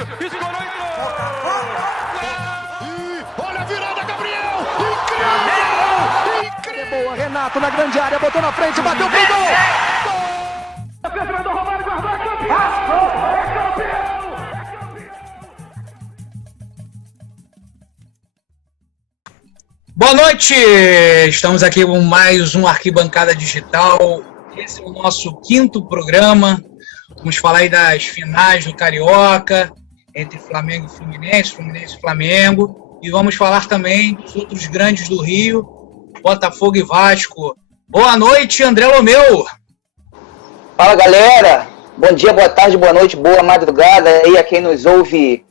Cássio, escorou, entrou! Olha a virada, Gabriel! Incrível! Incrível! Boa, Renato na grande área, botou na frente, bateu pro gol! Gol! Do Romário, guardou, é campeão! É campeão! Boa noite! Estamos aqui com mais um Arquibancada Digital. Esse é o nosso 5º programa. Vamos falar aí das finais do Carioca, entre Flamengo e Fluminense, Fluminense e Flamengo. E vamos falar também dos outros grandes do Rio, Botafogo e Vasco. Boa noite, André Lomeu! Fala, galera! Bom dia, boa tarde, boa noite, boa madrugada aí a quem nos ouve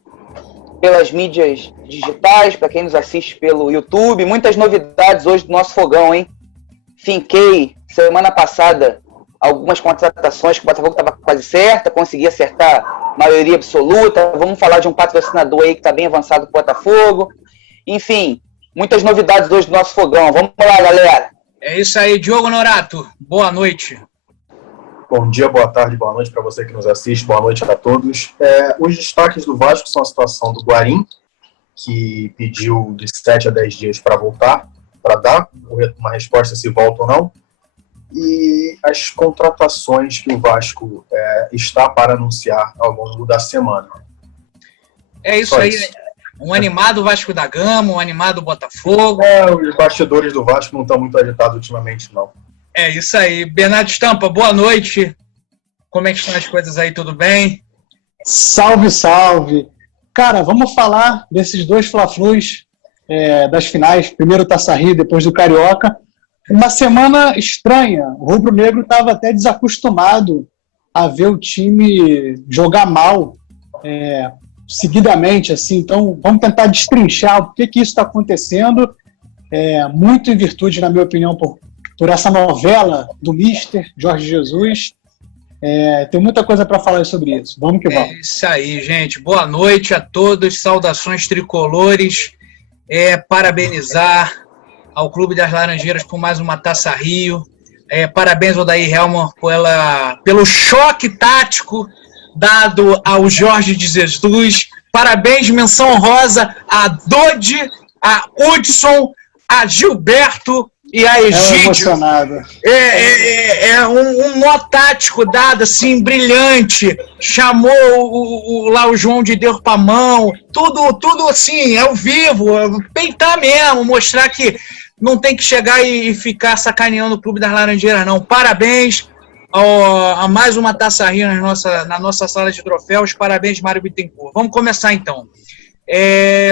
pelas mídias digitais, para quem nos assiste pelo YouTube. Muitas novidades hoje do nosso fogão, hein? Finquei semana passada algumas contratações que o Botafogo estava quase certa, consegui acertar a maioria absoluta. Vamos falar de um patrocinador aí que está bem avançado com o Botafogo. Enfim, muitas novidades hoje do nosso fogão. Vamos lá, galera! É isso aí, Diogo Norato. Boa noite. Bom dia, boa tarde, boa noite para você que nos assiste, boa noite a todos. Os destaques do Vasco são a situação do Guarim, que pediu de 7 a 10 dias para voltar, para dar uma resposta se volta ou não, e as contratações que o Vasco está para anunciar ao longo da semana. É isso aí, um animado Vasco da Gama, um animado Botafogo. Os bastidores do Vasco não estão muito agitados ultimamente, não. É isso aí. Bernardo Stampa, boa noite. Como é que estão as coisas aí, tudo bem? Salve, salve. Cara, vamos falar desses dois Fla-Flus das finais, primeiro o Taça Rio, depois do Carioca. Uma semana estranha, o rubro-negro estava até desacostumado a ver o time jogar mal seguidamente, assim. Então vamos tentar destrinchar o que isso está acontecendo, muito em virtude, na minha opinião, por essa novela do Mister Jorge Jesus. Tem muita coisa para falar sobre isso. Vamos que vamos. É isso aí, gente. Boa noite a todos. Saudações tricolores. Parabenizar ao Clube das Laranjeiras por mais uma Taça Rio. Parabéns ao Odair Hellmann pelo choque tático dado ao Jorge Jesus. Parabéns, menção honrosa a Dodi, a Hudson, a Gilberto e a Egídio. Emocionado. Um nó tático dado assim, brilhante. Chamou o João de Deus pra mão. Tudo assim, ao vivo. Peitar mesmo, mostrar que não tem que chegar e ficar sacaneando o Clube das Laranjeiras, não. Parabéns a mais uma Taça Rio na nossa sala de troféus. Parabéns, Mário Bittencourt. Vamos começar então.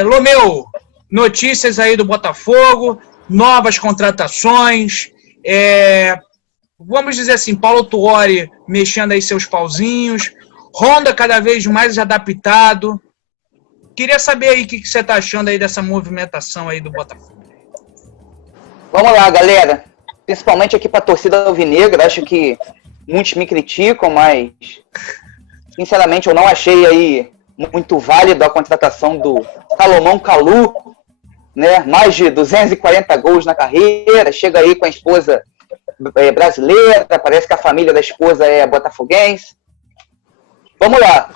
Lomeu, notícias aí do Botafogo. Novas contratações, vamos dizer assim, Paulo Tuori mexendo aí seus pauzinhos, Honda cada vez mais adaptado. Queria saber aí o que você está achando aí dessa movimentação aí do Botafogo. Vamos lá, galera. Principalmente aqui para a torcida alvinegra, acho que muitos me criticam, mas sinceramente eu não achei aí muito válido a contratação do Salomão Kalou, né? Mais de 240 gols na carreira, chega aí com a esposa brasileira, parece que a família da esposa é botafoguense. Vamos lá.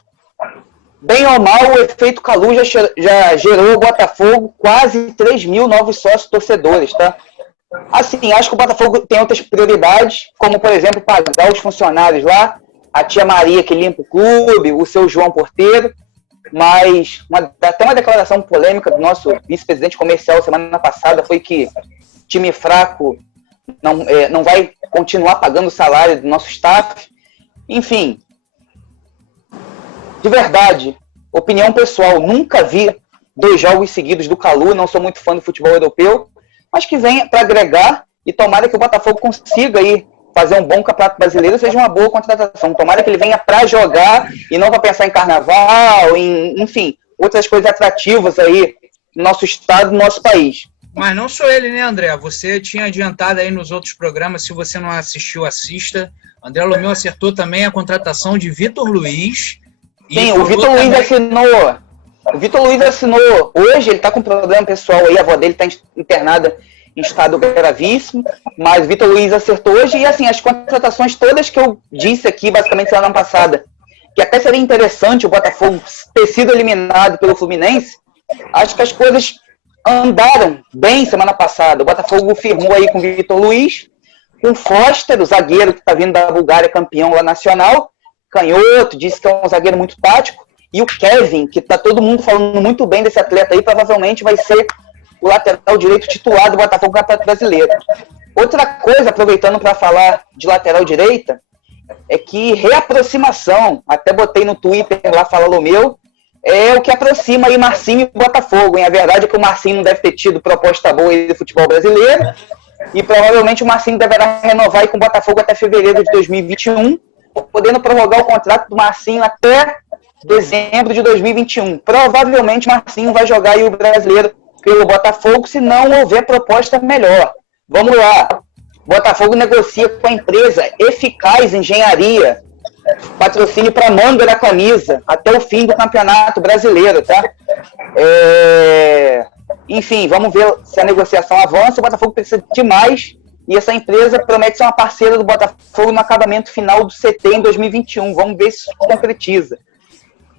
Bem ou mal, o efeito Kalou já gerou o Botafogo quase 3 mil novos sócios torcedores, tá? Assim, acho que o Botafogo tem outras prioridades, como, por exemplo, pagar os funcionários lá, a tia Maria que limpa o clube, o seu João Porteiro. Mas até uma declaração polêmica do nosso vice-presidente comercial semana passada foi que time fraco não vai continuar pagando o salário do nosso staff. Enfim, de verdade, opinião pessoal, nunca vi 2 jogos seguidos do Kalou, não sou muito fã do futebol europeu, mas que venha para agregar e tomara que o Botafogo consiga aí fazer um bom campeonato brasileiro, seja uma boa contratação. Tomara que ele venha para jogar e não para pensar em carnaval, enfim, outras coisas atrativas aí no nosso estado, no nosso país. Mas não só ele, né, André? Você tinha adiantado aí nos outros programas, se você não assistiu, assista. André Lomeu acertou também a contratação de Vitor Luiz. Sim, o Vitor Luiz assinou. O Vitor Luiz assinou hoje, ele está com problema pessoal aí, a avó dele está internada em estado gravíssimo, mas Vitor Luiz acertou hoje, e assim, as contratações todas que eu disse aqui, basicamente, semana passada, que até seria interessante o Botafogo ter sido eliminado pelo Fluminense, acho que as coisas andaram bem semana passada. O Botafogo firmou aí com o Vitor Luiz, com o Foster, o zagueiro que está vindo da Bulgária, campeão lá nacional, canhoto, disse que é um zagueiro muito tático, e o Kevin, que está todo mundo falando muito bem desse atleta aí, provavelmente vai ser o lateral direito titular do Botafogo Campeonato Brasileiro. Outra coisa, aproveitando para falar de lateral direita, é que reaproximação, até botei no Twitter lá, falando o meu, é o que aproxima aí Marcinho e Botafogo, hein? A verdade é que o Marcinho não deve ter tido proposta boa aí do futebol brasileiro, e provavelmente o Marcinho deverá renovar aí com o Botafogo até fevereiro de 2021, podendo prorrogar o contrato do Marcinho até dezembro de 2021. Provavelmente o Marcinho vai jogar aí o brasileiro pelo Botafogo, se não houver proposta melhor. Vamos lá. Botafogo negocia com a empresa Eficaz Engenharia, patrocínio para manga da camisa, até o fim do Campeonato Brasileiro, tá? Enfim, vamos ver se a negociação avança. O Botafogo precisa de mais, e essa empresa promete ser uma parceira do Botafogo no acabamento final do CT em 2021. Vamos ver se isso concretiza.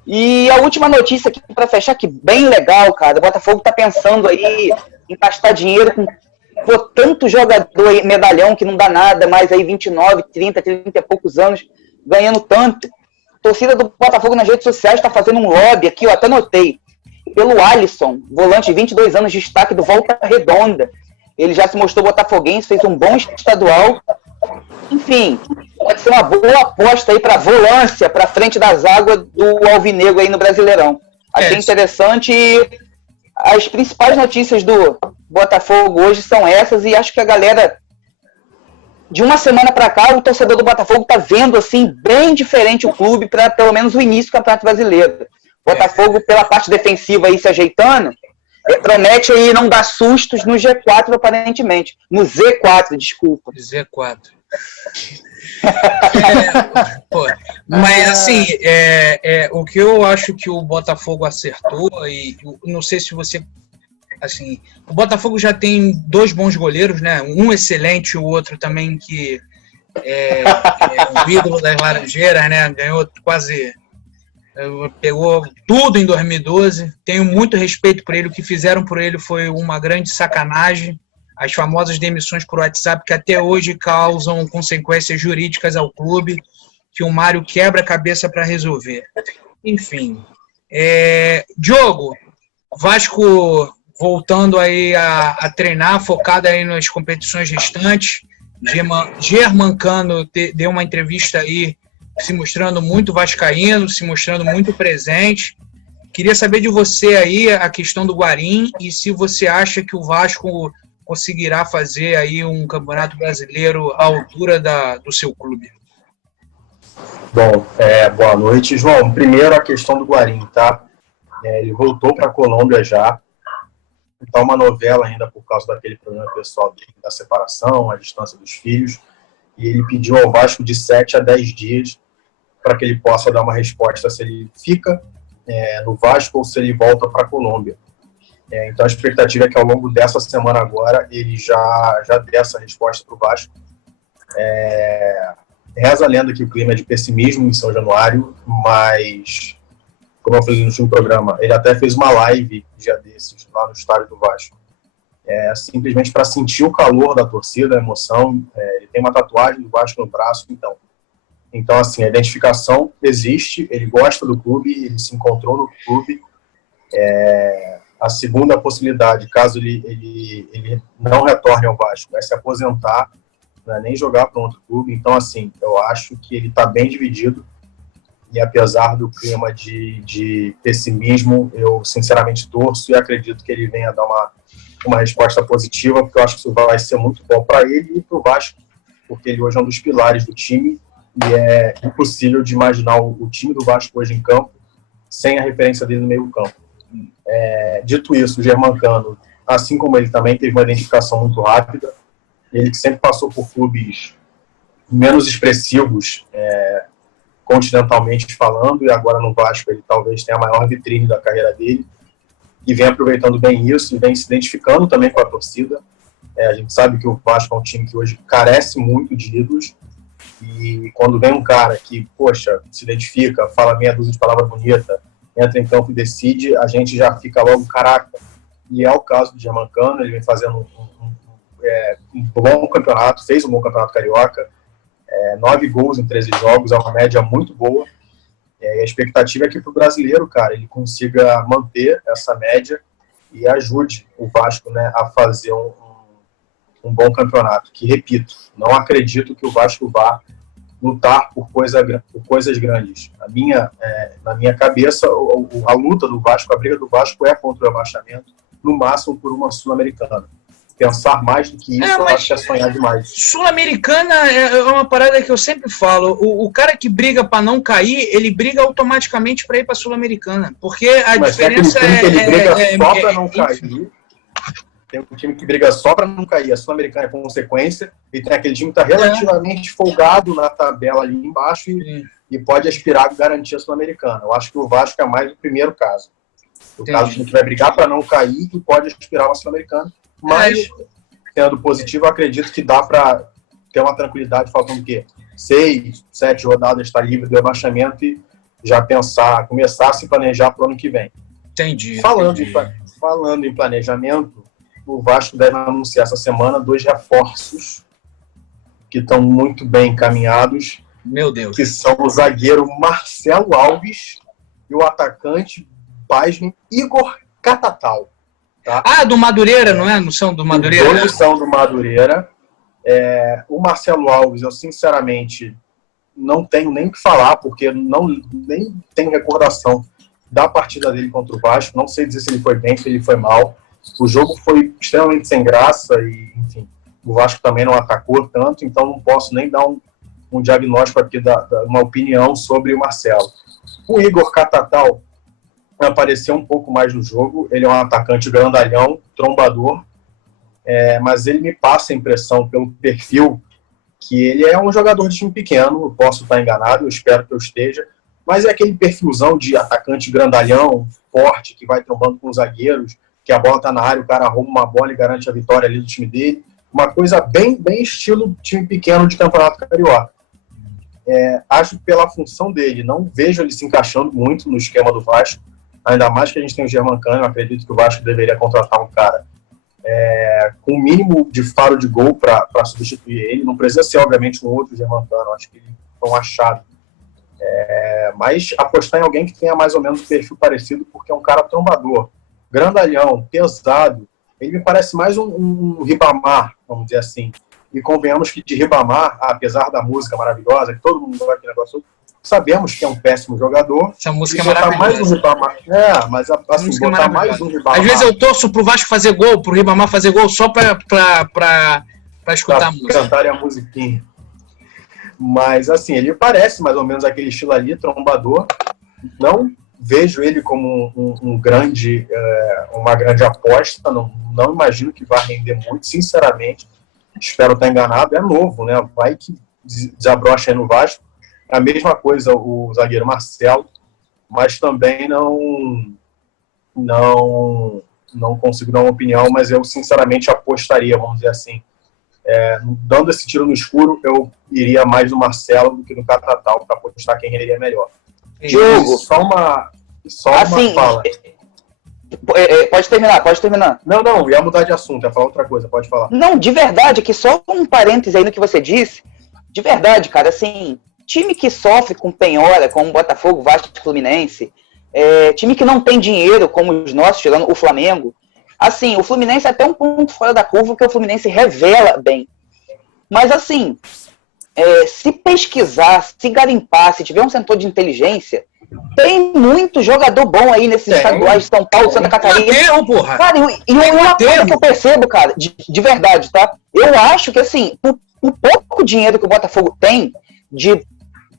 E a última notícia aqui para fechar, que bem legal, cara. O Botafogo está pensando aí em gastar dinheiro com tanto jogador aí, medalhão, que não dá nada, mas aí 29, 30 e poucos anos, ganhando tanto. A torcida do Botafogo nas redes sociais está fazendo um lobby aqui, eu até notei, pelo Alisson, volante de 22 anos de destaque do Volta Redonda. Ele já se mostrou botafoguense, fez um bom estadual. Enfim, pode ser uma boa aposta aí para volância, para frente das águas do Alvinegro aí no Brasileirão. Achei interessante. As principais notícias do Botafogo hoje são essas, e acho que a galera, de uma semana para cá, o torcedor do Botafogo tá vendo assim bem diferente o clube para pelo menos o início do Campeonato Brasileiro. Botafogo, pela parte defensiva aí se ajeitando, promete aí não dar sustos no G4 aparentemente. No Z4, desculpa. Z4. Mas assim, o que eu acho que o Botafogo acertou, e não sei se você, assim, o Botafogo já tem 2 bons goleiros, né? Um excelente, o outro também que é o ídolo das Laranjeiras, né? Ganhou quase, pegou tudo em 2012. Tenho muito respeito por ele. O que fizeram por ele foi uma grande sacanagem. As famosas demissões por WhatsApp, que até hoje causam consequências jurídicas ao clube, que o Mário quebra a cabeça para resolver. Enfim. Diogo, Vasco voltando aí a treinar, focado aí nas competições restantes. Germancano deu uma entrevista aí, se mostrando muito vascaíno, se mostrando muito presente. Queria saber de você aí a questão do Guarim, e se você acha que o Vasco conseguirá fazer aí um campeonato brasileiro à altura do seu clube. Bom, boa noite, João. Primeiro a questão do Guarim, tá? Ele voltou para a Colômbia já. Está uma novela ainda por causa daquele problema pessoal dele, da separação, a distância dos filhos. E ele pediu ao Vasco de 7 a 10 dias para que ele possa dar uma resposta se ele fica no Vasco ou se ele volta para a Colômbia. Então a expectativa é que ao longo dessa semana agora ele já dê essa resposta para o Vasco. Reza a lenda que o clima é de pessimismo em São Januário, mas, como eu falei no último programa, ele até fez uma live dia desses lá no estádio do Vasco. Simplesmente para sentir o calor da torcida, a emoção. Ele tem uma tatuagem do Vasco no braço, então assim, a identificação existe, ele gosta do clube, ele se encontrou no clube. A segunda possibilidade, caso ele não retorne ao Vasco, é se aposentar, não é nem jogar para outro clube. Então, assim, eu acho que ele está bem dividido, e apesar do clima de pessimismo, eu sinceramente torço e acredito que ele venha dar uma resposta positiva, porque eu acho que isso vai ser muito bom para ele e para o Vasco, porque ele hoje é um dos pilares do time, e é impossível de imaginar o time do Vasco hoje em campo sem a referência dele no meio campo. Dito isso, o Germancano, assim como ele também teve uma identificação muito rápida, ele que sempre passou por clubes menos expressivos, continentalmente falando, e agora no Vasco ele talvez tenha a maior vitrine da carreira dele, e vem aproveitando bem isso, e vem se identificando também com a torcida. A gente sabe que o Vasco é um time que hoje carece muito de ídolos, E quando vem um cara que, poxa, se identifica, fala meia dúzia de palavra bonita, entra em campo e decide, a gente já fica logo, caraca. E é o caso do Germancano, ele vem fazendo um bom campeonato, fez um bom campeonato carioca, 9 gols em 13 jogos, é uma média muito boa. E a expectativa é que para o brasileiro, cara, ele consiga manter essa média e ajude o Vasco, né, a fazer um bom campeonato. Que, repito, não acredito que o Vasco vá lutar por coisas grandes. Na minha cabeça, a luta do Vasco, a briga do Vasco é contra o rebaixamento, no máximo por uma Sul-Americana. Pensar mais do que isso, eu acho que é sonhar demais. Sul-Americana é uma parada que eu sempre falo. O cara que briga para não cair, ele briga automaticamente para ir para Sul-Americana. Porque a diferença ele briga só para não cair. Tem um time que briga só para não cair. A Sul-Americana é consequência. E tem aquele time que está relativamente folgado na tabela ali embaixo e pode aspirar a garantir a Sul-Americana. Eu acho que o Vasco é mais o primeiro caso. O caso que vai brigar para não cair e pode aspirar a Sul-Americana. Mas, sendo positivo, eu acredito que dá para ter uma tranquilidade, faltando o quê? 6, 7 rodadas, estar livre do rebaixamento e já começar a se planejar para o ano que vem. Entendi. Falando em planejamento, o Vasco deve anunciar essa semana 2 reforços que estão muito bem encaminhados. Meu Deus. Que são o zagueiro Marcelo Alves e o atacante, pasmem, Igor Catatal. Tá? Do Madureira, não é? Não são do Madureira? Os dois são do Madureira. O Marcelo Alves, eu sinceramente não tenho nem o que falar, porque nem tenho recordação da partida dele contra o Vasco. Não sei dizer se ele foi bem, se ele foi mal. O jogo foi extremamente sem graça e, enfim, o Vasco também não atacou tanto, então não posso nem dar um diagnóstico aqui, uma opinião sobre o Marcelo. O Igor Catatal apareceu um pouco mais no jogo, ele é um atacante grandalhão, trombador, mas ele me passa a impressão pelo perfil que ele é um jogador de time pequeno. Eu posso estar enganado, eu espero que eu esteja, mas é aquele perfilzão de atacante grandalhão, forte, que vai trombando com os zagueiros, que a bola está na área, o cara arruma uma bola e garante a vitória ali do time dele, uma coisa bem estilo time pequeno de campeonato carioca. Acho que pela função dele, não vejo ele se encaixando muito no esquema do Vasco. Ainda mais que a gente tem o Germancano, eu acredito que o Vasco deveria contratar um cara com o mínimo de faro de gol para substituir ele. Não precisa ser, obviamente, um outro Germancano, acho que ele foi um achado. Mas apostar em alguém que tenha mais ou menos um perfil parecido, porque é um cara trombador, grandalhão, pesado. Ele me parece mais um Ribamar, vamos dizer assim. E convenhamos que de Ribamar, apesar da música maravilhosa, que todo mundo vai aqui negócio, sabemos que é um péssimo jogador. Essa música é maravilhosa. Mais um Ribamar. Mas assim, botar mais um Ribamar. Às vezes eu torço pro Vasco fazer gol, pro Ribamar fazer gol, só pra escutar a música. Cantarem a musiquinha. Mas assim, ele parece mais ou menos aquele estilo ali, trombador. Não vejo ele como uma grande aposta. Não imagino que vá render muito, sinceramente. Espero estar enganado. É novo, né? Vai que desabrocha aí no Vasco. A mesma coisa o zagueiro Marcelo, mas também não consigo dar uma opinião, mas eu sinceramente apostaria, vamos dizer assim. Dando esse tiro no escuro, eu iria mais no Marcelo do que no Catatal, para apostar quem renderia melhor. Diogo, só uma fala. Pode terminar. Não, ia mudar de assunto, ia falar outra coisa, pode falar. Não, de verdade, que só um parêntese aí no que você disse, de verdade, cara, assim, time que sofre com penhora, como Botafogo, Vasco e Fluminense, time que não tem dinheiro, como os nossos, tirando o Flamengo, assim, o Fluminense é até um ponto fora da curva, que o Fluminense revela bem. Mas, assim, se pesquisar, se garimpar, se tiver um setor de inteligência, tem muito jogador bom aí nesses estaduais de São Paulo, Santa Catarina. Porra. Cara, e uma coisa que eu percebo, cara, de verdade, tá? Eu acho que, assim, o pouco dinheiro que o Botafogo tem,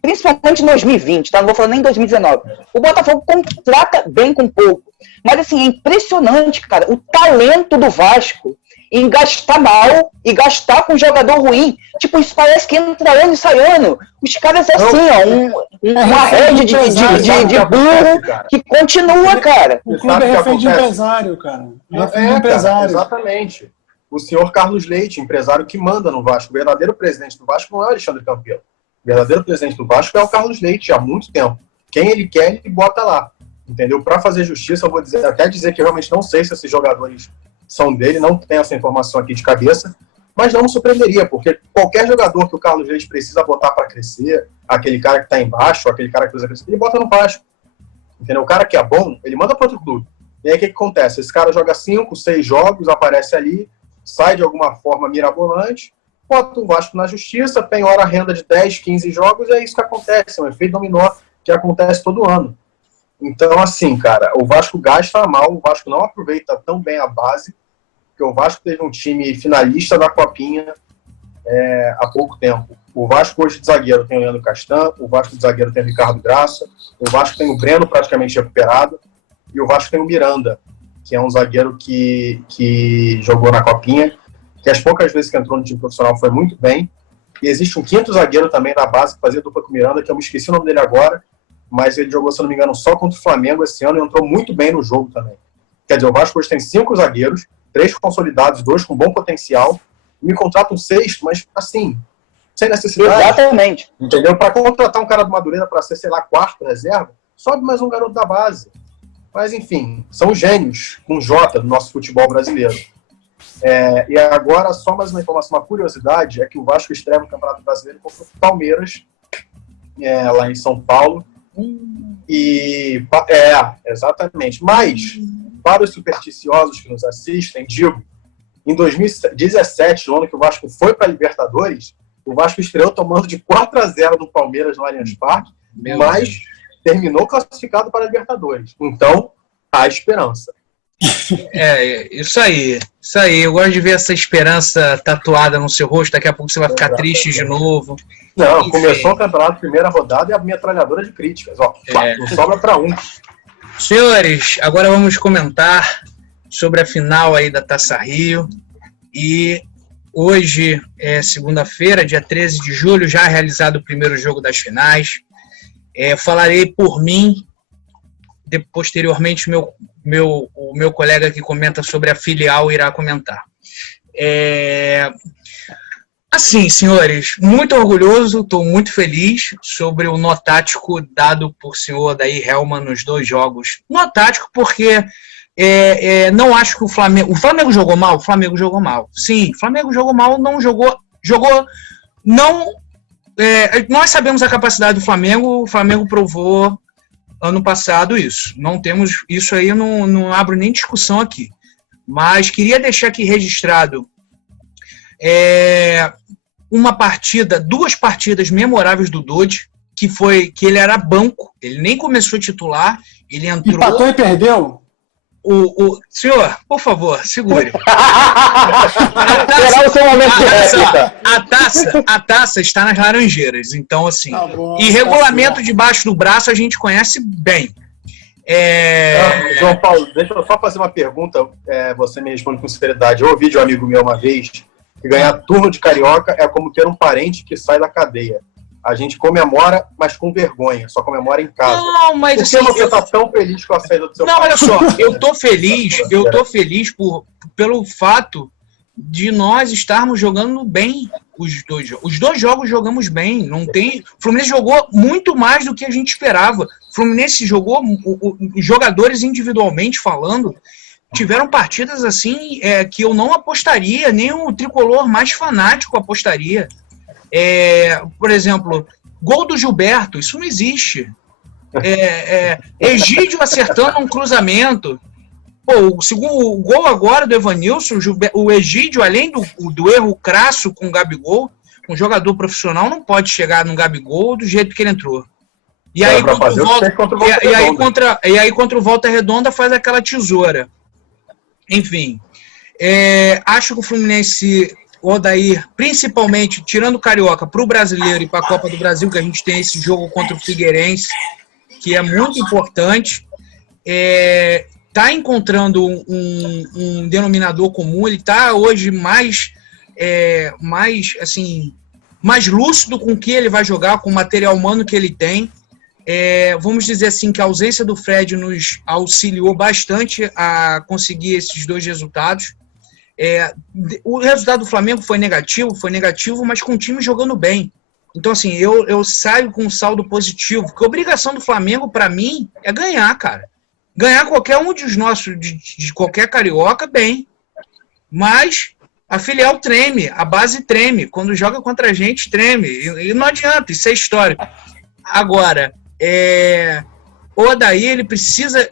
principalmente em 2020, tá? Não vou falar nem em 2019. O Botafogo contrata bem com pouco. Mas, assim, é impressionante, cara, o talento do Vasco em gastar mal e gastar com um jogador ruim. Tipo, isso parece que entra ano e sai ano. Os caras, assim, uma rede de burro que continua, cara. O clube é refém de empresário, cara. Cara, exatamente. O senhor Carlos Leite, empresário que manda no Vasco, o verdadeiro presidente do Vasco não é o Alexandre Campelo. O verdadeiro presidente do Vasco é o Carlos Leite, há muito tempo. Quem ele quer, ele bota lá. Entendeu? Para fazer justiça, eu vou até dizer que eu realmente não sei se esses jogadores são dele, não tenho essa informação aqui de cabeça, mas não me surpreenderia, porque qualquer jogador que o Carlos Leite precisa botar para crescer, aquele cara que está embaixo, aquele cara que precisa crescer, ele bota no Vasco. Entendeu? O cara que é bom, ele manda para outro clube. E aí o que acontece? Esse cara joga 5, 6 jogos, aparece ali, sai de alguma forma mirabolante, bota o Vasco na justiça, penhora a renda de 10, 15 jogos, e é isso que acontece, é um efeito dominó que acontece todo ano. Então, assim, cara, o Vasco gasta mal, o Vasco não aproveita tão bem a base, porque o Vasco teve um time finalista da Copinha há pouco tempo. O Vasco hoje de zagueiro tem o Leandro Castan, o Vasco de zagueiro tem o Ricardo Graça, o Vasco tem o Breno praticamente recuperado, e o Vasco tem o Miranda, que é um zagueiro que jogou na Copinha, que as poucas vezes que entrou no time profissional foi muito bem. E existe um quinto zagueiro também na base que fazia dupla com o Miranda, que eu me esqueci o nome dele agora, mas ele jogou, se não me engano, só contra o Flamengo esse ano e entrou muito bem no jogo também. Quer dizer, o Vasco hoje tem 5 zagueiros, 3 consolidados, 2 com bom potencial, e me contrata um 6º, mas assim, sem necessidade. Exatamente. Entendeu? Para contratar um cara do Madureira para ser, sei lá, 4º reserva, sobe mais um garoto da base. Mas, enfim, são gênios com J do nosso futebol brasileiro. E agora, só mais uma informação, uma curiosidade, é que o Vasco estreia no Campeonato Brasileiro contra o Palmeiras, lá em São Paulo. Exatamente. Mas, para os supersticiosos que nos assistem, digo, em 2017, no ano que o Vasco foi para a Libertadores, o Vasco estreou tomando de 4-0 do Palmeiras no Allianz Parque, mas terminou classificado para a Libertadores. Então, há esperança. Isso aí. Eu gosto de ver essa esperança tatuada no seu rosto. Daqui a pouco você vai ficar triste de novo. Não, Enfim. Começou o campeonato, primeira rodada, e a metralhadora de críticas. Ó, não sobra para um. Senhores, agora vamos comentar sobre a final aí da Taça Rio. E hoje é segunda-feira, dia 13 de julho, já realizado o primeiro jogo das finais. Falarei por mim. Posteriormente, o meu colega que comenta sobre a filial irá comentar. Assim, senhores, muito orgulhoso, estou muito feliz sobre o nó tático dado por senhor Odair Hellmann nos 2 jogos. Nó tático porque não acho que o Flamengo jogou mal? O Flamengo jogou mal. Sim, o Flamengo jogou mal, não jogou não... nós sabemos a capacidade do Flamengo, o Flamengo provou ano passado isso. Não temos isso aí, eu não abro nem discussão aqui. Mas queria deixar aqui registrado duas partidas memoráveis do Dodi, que ele era banco, ele nem começou a titular, ele entrou... Empatou e perdeu? Senhor, por favor, segure. Será o seu momento de réplica. A taça está nas Laranjeiras, então assim, Tá bom, e regulamento debaixo do braço a gente conhece bem. João Paulo, deixa eu só fazer uma pergunta, você me responde com sinceridade. Eu ouvi de um amigo meu uma vez que ganhar turno de carioca é como ter um parente que sai da cadeia. A gente comemora, mas com vergonha. Só comemora em casa. Não, mas por que assim, você está tão feliz com a saída do seu pai? Não, olha só, eu tô feliz pelo fato de nós estarmos jogando bem os 2 jogos. Os 2 jogos jogamos bem. Não tem. O Fluminense jogou muito mais do que a gente esperava. O Fluminense jogou, os jogadores individualmente falando, tiveram partidas assim que eu não apostaria, nem o tricolor mais fanático apostaria. Por exemplo, gol do Gilberto, isso não existe. Egídio acertando um cruzamento. O gol agora do Evanilson, o Egídio, além do erro crasso com o Gabigol, um jogador profissional não pode chegar no Gabigol do jeito que ele entrou. E aí, contra o Volta Redonda faz aquela tesoura. Enfim, acho que o Fluminense... O Odair, principalmente, tirando o Carioca para o Brasileiro e para a Copa do Brasil, que a gente tem esse jogo contra o Figueirense, que é muito importante, está encontrando um denominador comum. Ele está hoje mais lúcido com o que ele vai jogar, com o material humano que ele tem. Vamos dizer assim que a ausência do Fred nos auxiliou bastante a conseguir esses 2 resultados. O resultado do Flamengo foi negativo, mas com o time jogando bem. Então, assim, eu saio com um saldo positivo, porque a obrigação do Flamengo, para mim, é ganhar, cara. Ganhar qualquer um dos nossos, de qualquer carioca, bem. Mas a filial treme, a base treme. Quando joga contra a gente, treme. E não adianta, isso é história. Agora, o Odair, ele precisa...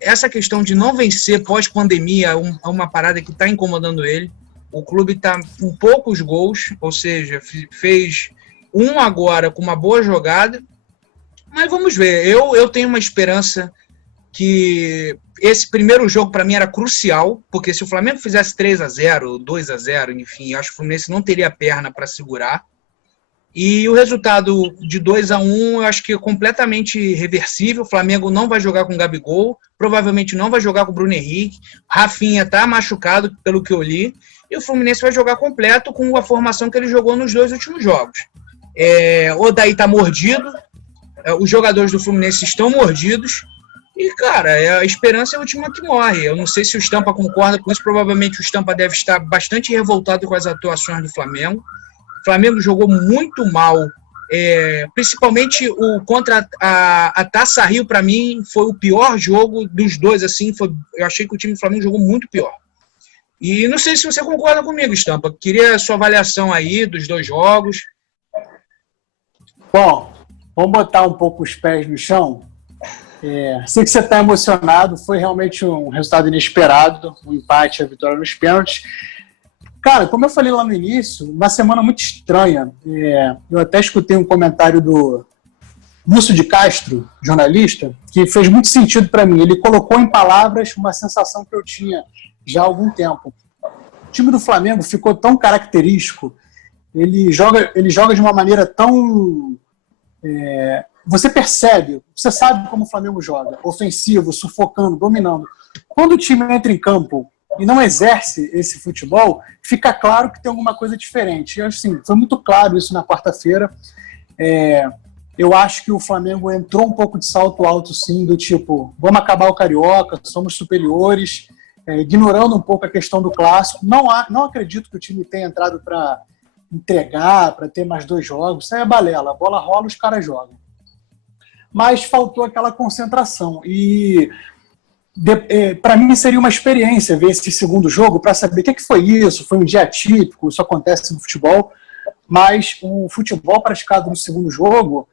essa questão de não vencer pós-pandemia é uma parada que está incomodando ele. O clube está com poucos gols, ou seja, fez um agora com uma boa jogada. Mas vamos ver. Eu tenho uma esperança que esse primeiro jogo para mim era crucial, porque se o Flamengo fizesse 3-0, 2-0, enfim, acho que o Fluminense não teria perna para segurar. E o resultado de 2-1 eu acho que é completamente reversível. O Flamengo não vai jogar com o Gabigol, provavelmente não vai jogar com o Bruno Henrique. Rafinha está machucado, pelo que eu li. E o Fluminense vai jogar completo com a formação que ele jogou nos 2 últimos jogos. O Odair está mordido, os jogadores do Fluminense estão mordidos. E, cara, a esperança é a última que morre. Eu não sei se o Stampa concorda com isso. Provavelmente o Stampa deve estar bastante revoltado com as atuações do Flamengo. O Flamengo jogou muito mal, principalmente o contra a Taça Rio, para mim, foi o pior jogo dos dois. Assim, eu achei que o time do Flamengo jogou muito pior. E não sei se você concorda comigo, Stampa. Queria a sua avaliação aí dos 2 jogos. Bom, vamos botar um pouco os pés no chão. Sei que você está emocionado, foi realmente um resultado inesperado, um empate, a vitória nos pênaltis. Cara, como eu falei lá no início, uma semana muito estranha. Eu até escutei um comentário do Lúcio de Castro, jornalista, que fez muito sentido para mim. Ele colocou em palavras uma sensação que eu tinha já há algum tempo. O time do Flamengo ficou tão característico, ele joga de uma maneira tão... Você percebe, você sabe como o Flamengo joga, ofensivo, sufocando, dominando. Quando o time entra em campo e não exerce esse futebol, fica claro que tem alguma coisa diferente. E, assim, foi muito claro isso na quarta-feira. Eu acho que o Flamengo entrou um pouco de salto alto, sim, do tipo, vamos acabar o Carioca, somos superiores, ignorando um pouco a questão do clássico. Não acredito que o time tenha entrado para entregar, para ter mais 2 jogos. Isso aí é balela, a bola rola, os caras jogam. Mas faltou aquela concentração. E para mim seria uma experiência ver esse segundo jogo para saber o que foi isso, foi um dia atípico, isso acontece no futebol, mas o futebol praticado no segundo jogo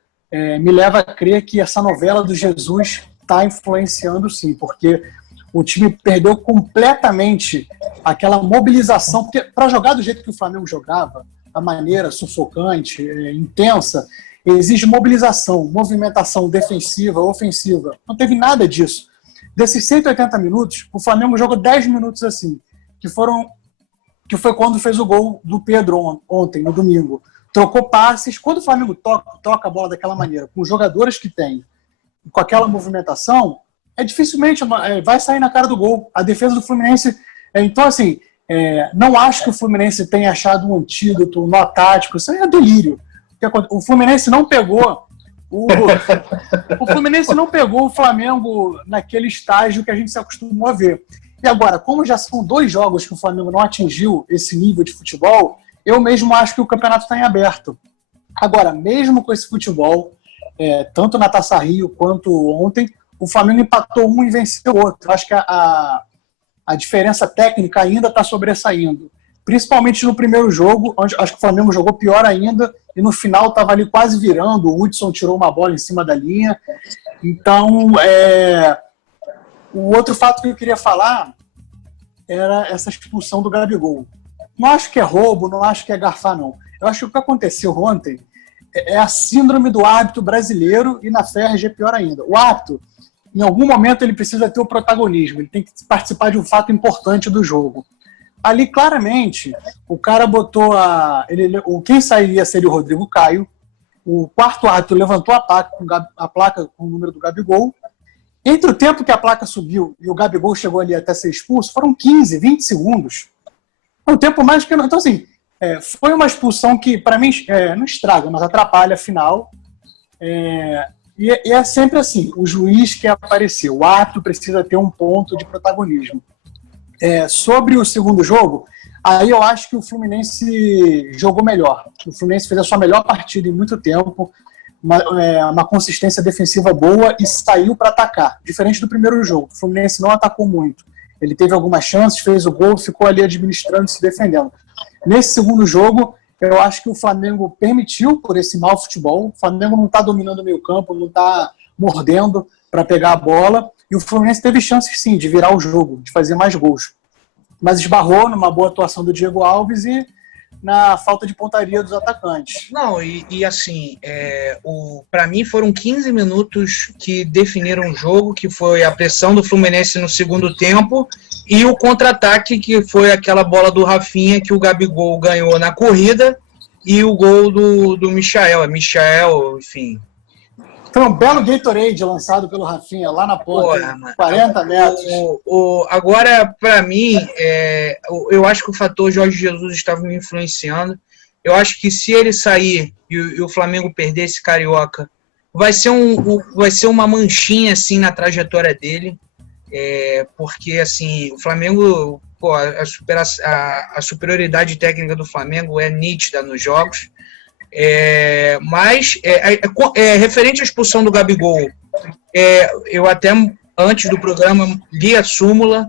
me leva a crer que essa novela do Jesus está influenciando sim, porque o time perdeu completamente aquela mobilização, porque para jogar do jeito que o Flamengo jogava, a maneira sufocante, intensa, exige mobilização, movimentação defensiva, ofensiva. Não teve nada disso. Desses 180 minutos, o Flamengo jogou 10 minutos assim, que foi quando fez o gol do Pedro ontem, no domingo. Trocou passes. Quando o Flamengo toca a bola daquela maneira, com os jogadores que tem, com aquela movimentação, dificilmente vai sair na cara do gol. A defesa do Fluminense... Então, assim, não acho que o Fluminense tenha achado um antídoto, um nó tático. Isso aí é delírio. O Fluminense não pegou o Fluminense não pegou o Flamengo naquele estágio que a gente se acostumou a ver. E agora, como já são 2 jogos que o Flamengo não atingiu esse nível de futebol, eu mesmo acho que o campeonato está em aberto. Agora, mesmo com esse futebol, tanto na Taça Rio quanto ontem, o Flamengo empatou um e venceu o outro. Acho que a diferença técnica ainda está sobressaindo. Principalmente no primeiro jogo, onde acho que o Flamengo jogou pior ainda, e no final estava ali quase virando, o Hudson tirou uma bola em cima da linha. Então, o outro fato que eu queria falar era essa expulsão do Gabigol. Não acho que é roubo, não acho que é garfar, não. Eu acho que o que aconteceu ontem é a síndrome do árbitro brasileiro, e na Ferg é pior ainda. O árbitro, em algum momento, ele precisa ter o protagonismo, ele tem que participar de um fato importante do jogo. Ali, claramente, o cara botou quem sairia seria o Rodrigo Caio. O quarto árbitro levantou a placa com o número do Gabigol. Entre o tempo que a placa subiu e o Gabigol chegou ali até ser expulso, foram 15, 20 segundos. É um tempo mais que... Então, assim, foi uma expulsão que, para mim, não estraga, mas atrapalha a final. E é sempre assim, o juiz quer aparecer, o árbitro precisa ter um ponto de protagonismo. Sobre o segundo jogo, Aí eu acho que o Fluminense jogou melhor. O Fluminense fez a sua melhor partida em muito tempo, uma consistência defensiva boa e saiu para atacar, diferente do primeiro jogo. O Fluminense não atacou muito. Ele teve algumas chances, fez o gol, ficou ali administrando, se defendendo. Nesse segundo jogo, eu acho que o Flamengo permitiu por esse mau futebol. O Flamengo não está dominando o meio campo, não está mordendo para pegar a bola. E o Fluminense teve chances, sim, de virar o jogo, de fazer mais gols. Mas esbarrou numa boa atuação do Diego Alves e na falta de pontaria dos atacantes. Não, e assim, para mim foram 15 minutos que definiram o jogo, que foi a pressão do Fluminense no segundo tempo e o contra-ataque, que foi aquela bola do Rafinha que o Gabigol ganhou na corrida e o gol do Michael, enfim. Foi um belo Gatorade lançado pelo Rafinha lá na ponta, 40 metros. Agora, para mim, eu acho que o fator Jorge Jesus estava me influenciando. Eu acho que se ele sair e o Flamengo perder esse Carioca, vai ser uma manchinha assim, na trajetória dele. Porque assim, o Flamengo, a superioridade técnica do Flamengo é nítida nos jogos. Mas referente à expulsão do Gabigol, eu até antes do programa li a súmula.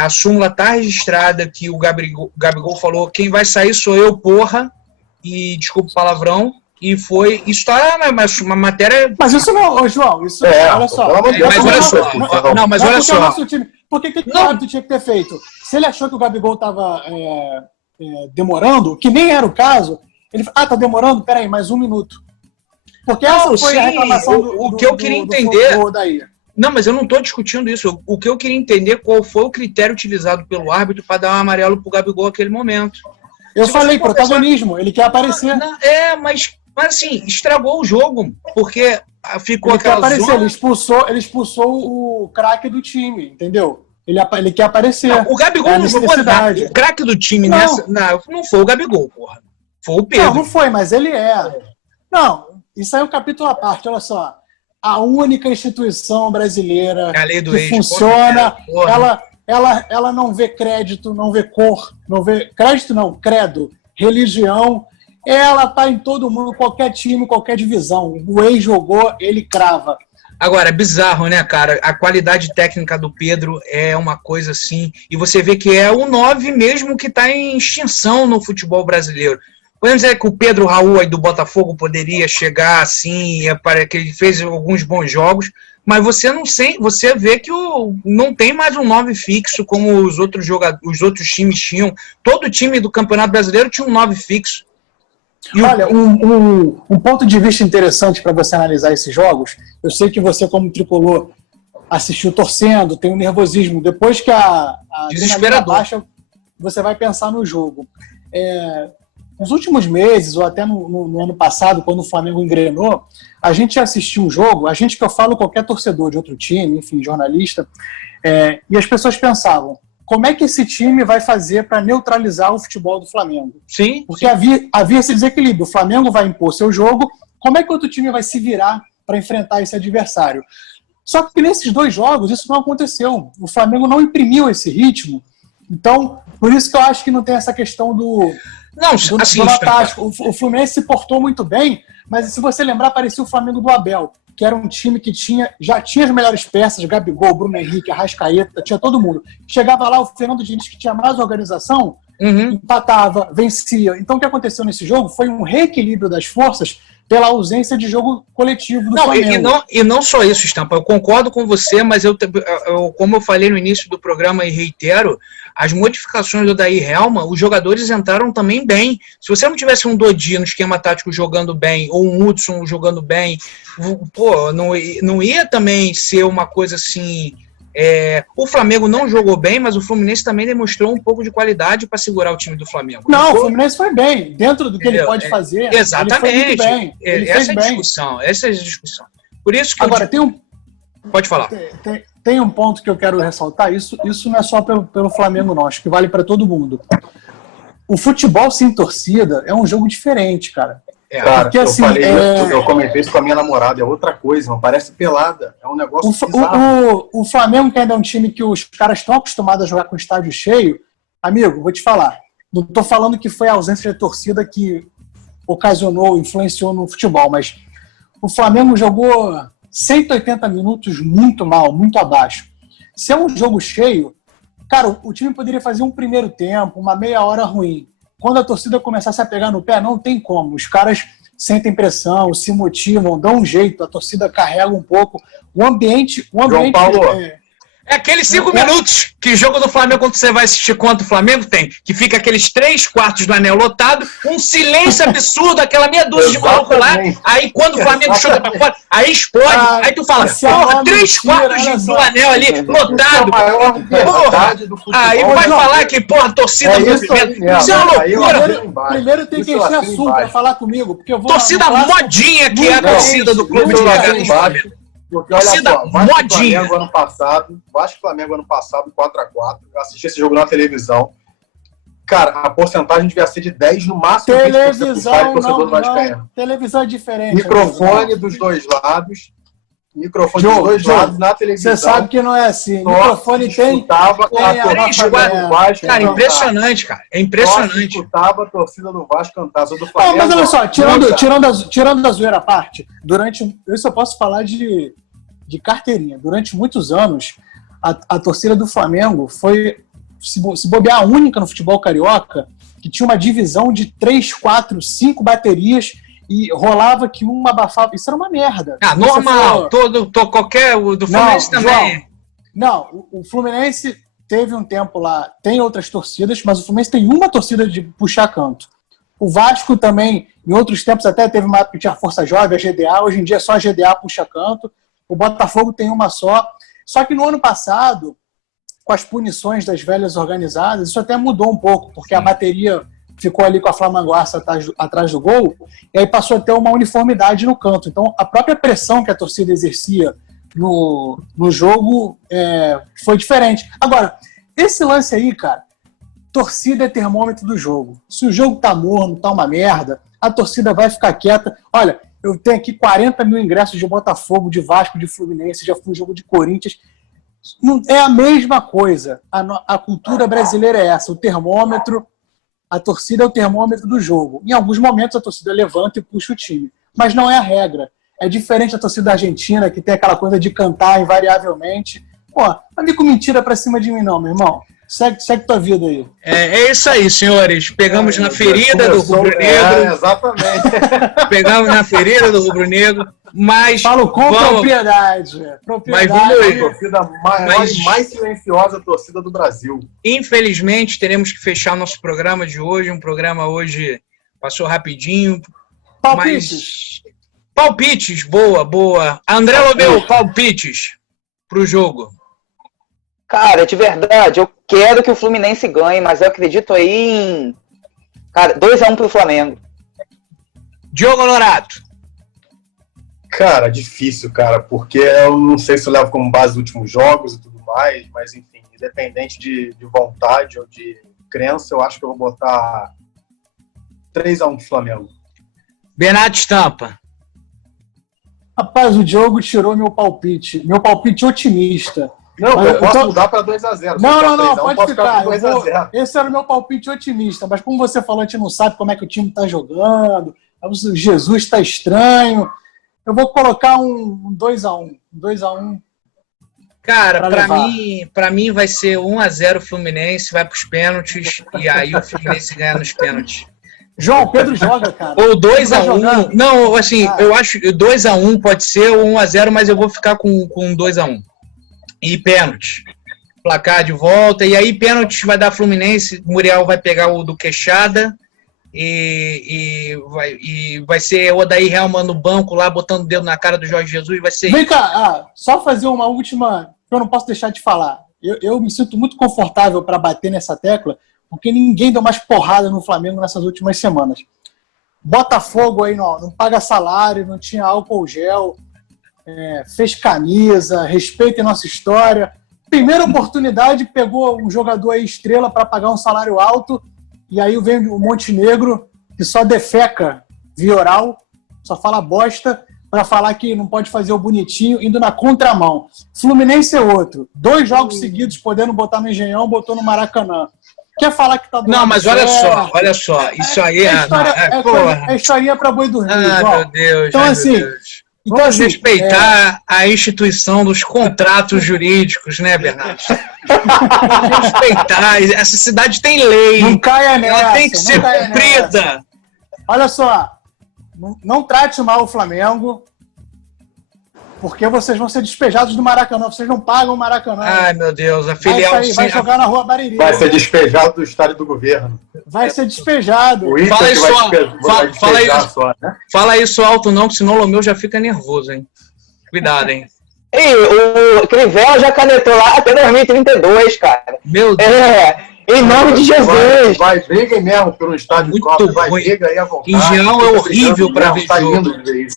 A súmula está registrada que o Gabigol falou: quem vai sair sou eu, porra, e desculpa o palavrão. E foi. Isso está uma matéria. Mas isso não, João, isso olha só. Mas olha só. Por que o árbitro tinha que ter feito? Se ele achou que o Gabigol estava demorando, que nem era o caso. Ele falou, tá demorando? Peraí, mais 1 minuto. Porque essa foi a reclamação o que eu queria entender. Não, mas eu não estou discutindo isso. O que eu queria entender qual foi o critério utilizado pelo árbitro para dar um amarelo pro Gabigol naquele momento. Eu falei, protagonismo, ele quer aparecer. Mas assim, estragou o jogo, porque ficou ele aquela quer aparecer, zona... ele expulsou o craque do time, entendeu? Ele quer aparecer. Não, o Gabigol não jogou nada. O craque do time não foi o Gabigol, porra. Foi o Pedro. Não foi, mas ele é. Não, isso aí é um capítulo à parte. Olha só. A única instituição brasileira que funciona, ela não vê crédito, não vê cor, não vê crédito não, credo, religião. Ela tá em todo mundo, qualquer time, qualquer divisão. O ex jogou, ele crava. Agora, é bizarro, né, cara? A qualidade técnica do Pedro é uma coisa assim. E você vê que é o 9 mesmo que está em extinção no futebol brasileiro. Podemos dizer que o Pedro Raul aí do Botafogo poderia chegar assim, que ele fez alguns bons jogos, mas você vê que não tem mais um 9 fixo como os outros times tinham. Todo time do Campeonato Brasileiro tinha um 9 fixo. Olha, um ponto de vista interessante para você analisar esses jogos, eu sei que você, como tricolor, assistiu torcendo, tem um nervosismo. Depois que a adrenalina baixa, você vai pensar no jogo. Nos últimos meses, ou até no ano passado, quando o Flamengo engrenou, a gente assistiu um jogo, a gente que eu falo qualquer torcedor de outro time, enfim, jornalista, e as pessoas pensavam, como é que esse time vai fazer para neutralizar o futebol do Flamengo? Sim. Porque havia esse desequilíbrio, o Flamengo vai impor seu jogo, como é que outro time vai se virar para enfrentar esse adversário? Só que nesses 2 jogos isso não aconteceu, o Flamengo não imprimiu esse ritmo, então, por isso que eu acho que não tem essa questão do tático. O Fluminense se portou muito bem, mas se você lembrar, parecia o Flamengo do Abel, que era um time que já tinha as melhores peças, Gabigol, Bruno Henrique, Arrascaeta, tinha todo mundo. Chegava lá o Fernando Diniz, que tinha mais organização, empatava, vencia. Então o que aconteceu nesse jogo foi um reequilíbrio das forças pela ausência de jogo coletivo do Flamengo. E não só isso, Stampa, eu concordo com você, mas como eu falei no início do programa e reitero, as modificações do Odair Helma, os jogadores entraram também bem. Se você não tivesse um Dodi no esquema tático jogando bem, ou um Hudson jogando bem, não ia também ser uma coisa assim... o Flamengo não jogou bem, mas o Fluminense também demonstrou um pouco de qualidade para segurar o time do Flamengo. Não, o Fluminense foi bem. Dentro do que ele pode fazer, exatamente. Ele foi muito bem. Essa é a discussão. Por isso que agora, pode falar. Tem um ponto que eu quero ressaltar. Isso não é só pelo Flamengo, não. Acho que vale para todo mundo. O futebol sem torcida é um jogo diferente, cara. Cara, porque, assim, eu comentei isso com a minha namorada, é outra coisa, não parece pelada, é um negócio bizarro. O Flamengo, que ainda é um time que os caras estão acostumados a jogar com estádio cheio, amigo, vou te falar, Não estou falando que foi a ausência de torcida que ocasionou, influenciou no futebol, mas o Flamengo jogou 180 minutos muito mal, muito abaixo. Se é um jogo cheio, cara, o time poderia fazer um primeiro tempo, uma meia hora ruim. Quando a torcida começasse a pegar no pé, não tem como. Os caras sentem pressão, se motivam, dão um jeito, a torcida carrega um pouco. O ambiente João Paulo, É aqueles 5 minutos que jogo do Flamengo, quando você vai assistir contra o Flamengo, tem. Que fica aqueles 3/4 do anel lotado, um silêncio absurdo, aquela meia dúzia de maluco lá. Aí quando o Flamengo chuta pra fora, aí explode. Aí tu fala, porra, 3/4 do anel ali, lotado. Porra. Aí vai falar que, porra, torcida movimento. Isso é uma loucura. Primeiro tem que encher assunto pra falar comigo. Porque eu vou torcida modinha que é a torcida do Clube de Regatas Flamengo. Porque olha só, Vasco e Flamengo ano passado, 4x4. Eu assisti esse jogo na televisão. Cara, a porcentagem devia ser de 10, no máximo 20% televisão, torcedor vascaíno. Televisão é diferente. Microfone dos dois lados. Microfone dos dois lados na televisão. Você sabe que não é assim. Microfone tem. Escutava a torcida do Vasco. Cara, impressionante, cara. É impressionante. Escutava a torcida do Vasco cantar. Do Flamengo, mas olha só, tirando a zoeira à parte, isso eu posso falar de carteirinha. Durante muitos anos, a torcida do Flamengo foi, se bobear, a única no futebol carioca que tinha uma divisão de 3, 4, 5 baterias e rolava que uma abafava. Isso era uma merda. Ah, normal. Qualquer. O do Fluminense também. João, não, o Fluminense teve um tempo lá, tem outras torcidas, mas o Fluminense tem uma torcida de puxar canto. O Vasco também, em outros tempos, até teve uma época que tinha a Força Jovem, a GDA, hoje em dia é só a GDA puxa canto. O Botafogo tem uma só. Só que no ano passado, com as punições das velhas organizadas, isso até mudou um pouco, porque a bateria ficou ali com a flamanguaça atrás do gol, e aí passou a ter uma uniformidade no canto. Então, a própria pressão que a torcida exercia no jogo foi diferente. Agora, esse lance aí, cara, torcida é termômetro do jogo. Se o jogo tá morno, tá uma merda, a torcida vai ficar quieta. Olha, eu tenho aqui 40 mil ingressos de Botafogo, de Vasco, de Fluminense, já fui jogo de Corinthians. Não, é a mesma coisa. A cultura brasileira é essa, o termômetro. A torcida é o termômetro do jogo. Em alguns momentos a torcida levanta e puxa o time. Mas não é a regra. É diferente da torcida argentina, que tem aquela coisa de cantar invariavelmente. Pô, não ande com mentira pra cima de mim não, meu irmão. Segue tua vida aí. É isso aí, senhores. Pegamos na ferida do rubro-negro. Exatamente. Pegamos na ferida do rubro-negro. Mas falo com propriedade. Mas vamos a torcida mais silenciosa torcida do Brasil. Infelizmente, teremos que fechar o nosso programa de hoje. Um programa hoje passou rapidinho. Palpites. Palpites, boa. André Lobel, palpites pro jogo. Cara, de verdade, eu quero que o Fluminense ganhe, mas eu acredito aí em... Cara, 2-1 pro Flamengo. Diogo Honorato. Cara, difícil, cara, porque eu não sei se eu levo como base os últimos jogos e tudo mais, mas enfim, independente de vontade ou de crença, eu acho que eu vou botar 3-1 pro Flamengo. Bernardo Stampa. Rapaz, o Diogo tirou meu palpite otimista. Não, eu posso mudar para 2-0. Não, pode ficar. Esse era o meu palpite otimista, mas como você falou, a gente não sabe como é que o time está jogando, o Jesus está estranho. Eu vou colocar um 2-1. 2-1. Cara, pra mim vai ser 1-0 Fluminense, vai pros pênaltis, e aí o Fluminense ganha nos pênaltis. João, Pedro joga, cara. Ou 2-1. Não, assim, eu acho que 2-1 pode ser, ou 1-0, mas eu vou ficar com 2-1. E pênalti. Placar de volta. E aí, pênalti vai dar Fluminense. Muriel vai pegar o do Queixada. E vai ser o Odair Helman no banco lá, botando o dedo na cara do Jorge Jesus. Vai ser. Vem cá, só fazer uma última. Eu não posso deixar de falar. Eu me sinto muito confortável para bater nessa tecla, porque ninguém deu mais porrada no Flamengo nessas últimas semanas. Botafogo aí não paga salário, não tinha álcool gel. Fez camisa, respeitem nossa história. Primeira oportunidade, pegou um jogador aí estrela para pagar um salário alto, e aí vem o Montenegro, que só defeca via oral, só fala bosta, para falar que não pode fazer o bonitinho, indo na contramão. Fluminense é outro. 2 jogos seguidos, podendo botar no Engenhão, botou no Maracanã. Quer falar que tá do Não, lado mas olha só. Isso aí é historinha pra boi dormir. meu Deus. Então, assim, Vamos respeitar a instituição dos contratos jurídicos, né, Bernardo? Respeitar. Essa cidade tem lei. Não caia nessa. Ela tem que ser cumprida. Olha só, não trate mal o Flamengo, porque vocês vão ser despejados do Maracanã. Vocês não pagam o Maracanã. Ai, meu Deus, a filial... Vai jogar na Rua Bariri. Vai ser despejado do estádio do governo. Vai ser despejado. O Inter Fala que isso, vai despejar isso. só, né? Fala isso alto não, que senão o Lomeu já fica nervoso, hein? Cuidado, hein? E o Crivella já canetou lá até 2032, cara. Meu Deus. Em nome de Jesus. Vai, briguem mesmo pelo estádio Muito próprio, vai, ruim. briga aí à vontade. Engenhão é horrível para ver tá jogo. lindo de ver isso.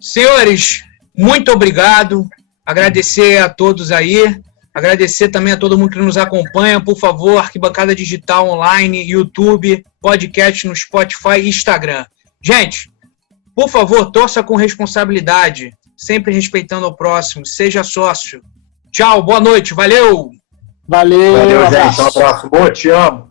Senhores, muito obrigado. Agradecer a todos aí. Agradecer também a todo mundo que nos acompanha. Por favor, Arquibancada Digital Online, YouTube, podcast no Spotify e Instagram. Gente, por favor, torça com responsabilidade, sempre respeitando ao próximo. Seja sócio. Tchau, boa noite. Valeu! Valeu, Valeu, gente. abraço. Um abraço. Boa, te amo.